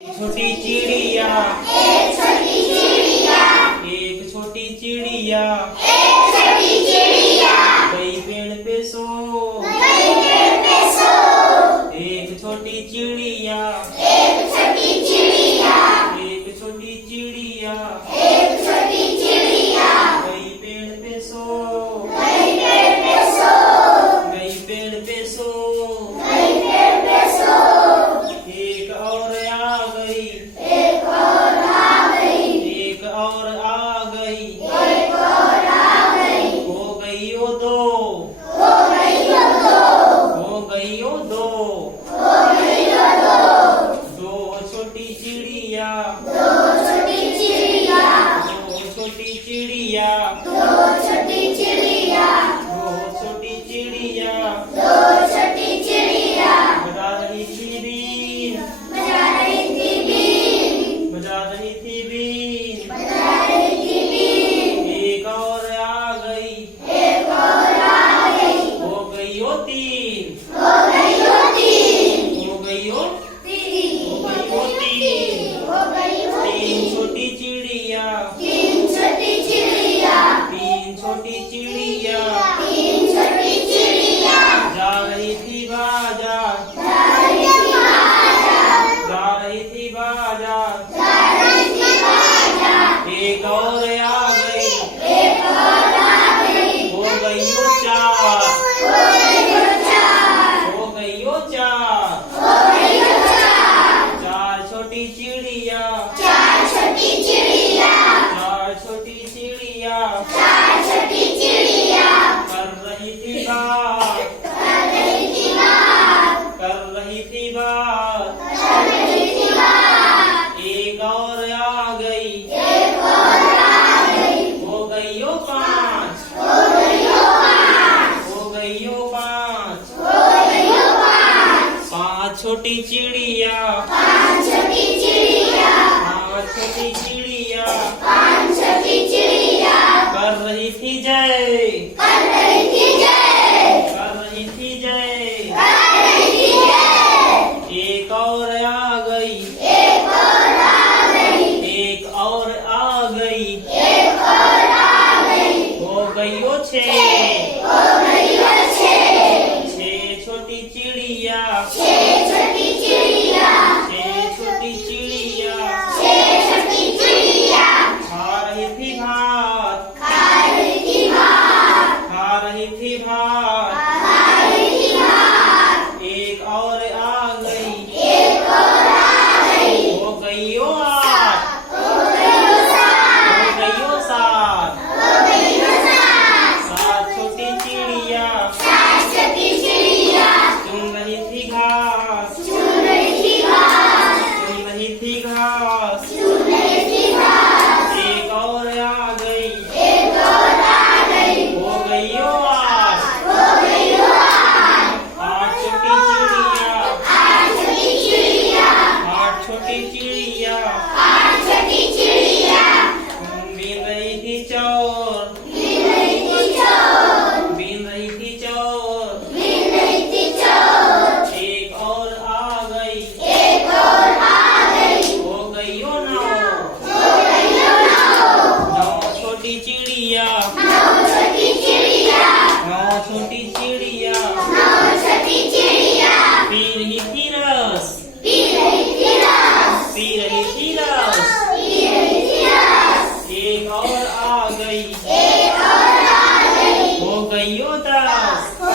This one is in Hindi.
छोटी चिड़िया एक छोटी चिड़िया एक छोटी चिड़िया एक छोटी चिड़िया गई पेड़ पे सो गई पेड़ पे सो एक छोटी चिड़िया एक छोटी चिड़िया एक छोटी चिड़िया एक छोटी चिड़िया गई पेड़ पे सो गई पेड़ पे सो गई पेड़ पे सो गई पेड़ पे सो एक और आ गई एक और आ गई एक और आ गई एक और आ गई हो गई ओ दो हो गई ओ दो हो गई ओ दो हो गई ओ दो दो छोटी चिड़िया दो छोटी चिड़िया दो छोटी चिड़िया दो छोटी चिड़िया दो छोटी चिड़िया दो छोटी चिड़िया बजा रही थी बीन बजा रही थी बीन बजा रही थी बीन बजा रही थी बीन एक और आ गई एक और आ गई हो गई ओ तीन हो गई ओ तीन हो गई ओ तीन हो गई ओ तीन हो गई ओ तीन छोटी चिड़िया तीन छोटी चिड़िया तीन छोटी चिड़िया तीन छोटी चिड़िया जा रही थी बाजार जा रही थी बाजार जा रही थी बाजार जा रही थी बाजार एक और आ गई एक और आ गई हो गई ओ चार हो गई ओ चार हो गई ओ चार हो गई ओ चार चार छोटी चिड़िया चार छोटी चिड़िया चार छोटी चिड़िया चार छोटी चिड़िया कर रही थी बात कर रही थी बात कर रही थी बात कर रही थी बात एक और आ गई एक और आ गई हो गई ओ पाँच हो गई ओ पाँच हो गई ओ पाँच हो गई ओ पाँच पाँच छोटी चिड़िया पाँच छोटी चिड़िया पाँच छोटी चिड़िया पाँच छोटी चिड़िया कर रही थी जय कर रही थी जय कर रही थी जय कर रही थी जय एक और आ गई एक और आ गई एक और आ गई एक और आ गई हो गई ओ छः हो गई ओ छः छः छोटी चिड़िया छः छोटी चिड़िया छः छोटी चिड़िया छः छोटी चिड़िया खा रही थी भात खा रही थी भात खा रही थी भात खा रही थी भात एक और आ गई एक और आ गई हो गई ओ आठ हो गई ओ सात हो गई ओ सात हो गई ओ सात सात छोटी चिड़िया सात छोटी चिड़िया चुन रही थी घास चुन रही थी घास चुन रही थी घास चुन रही थी घास एक और आ गई एक और आ गई हो गई ओ आठ हो गई ओ आठ आठ छोटी चिड़िया आठ छोटी चिड़िया आठ छोटी चिड़िया आठ छोटी चिड़िया बीन रही थी चौर बीन रही थी चोर बीन रही थी चौर बीन रही थी चोर एक और आ गई एक और आ गई हो गई ओ नौ हो गई ओ नौ नौ छोटी चिड़िया नौ छोटी चिड़िया नौ छोटी चिड़िया नौ छोटी चिड़िया पी रही थी रस पी रही थी रस पी रही थी रस पी रही थी रस एक और आ गई एक और आ गई हो गई ओ 10 हो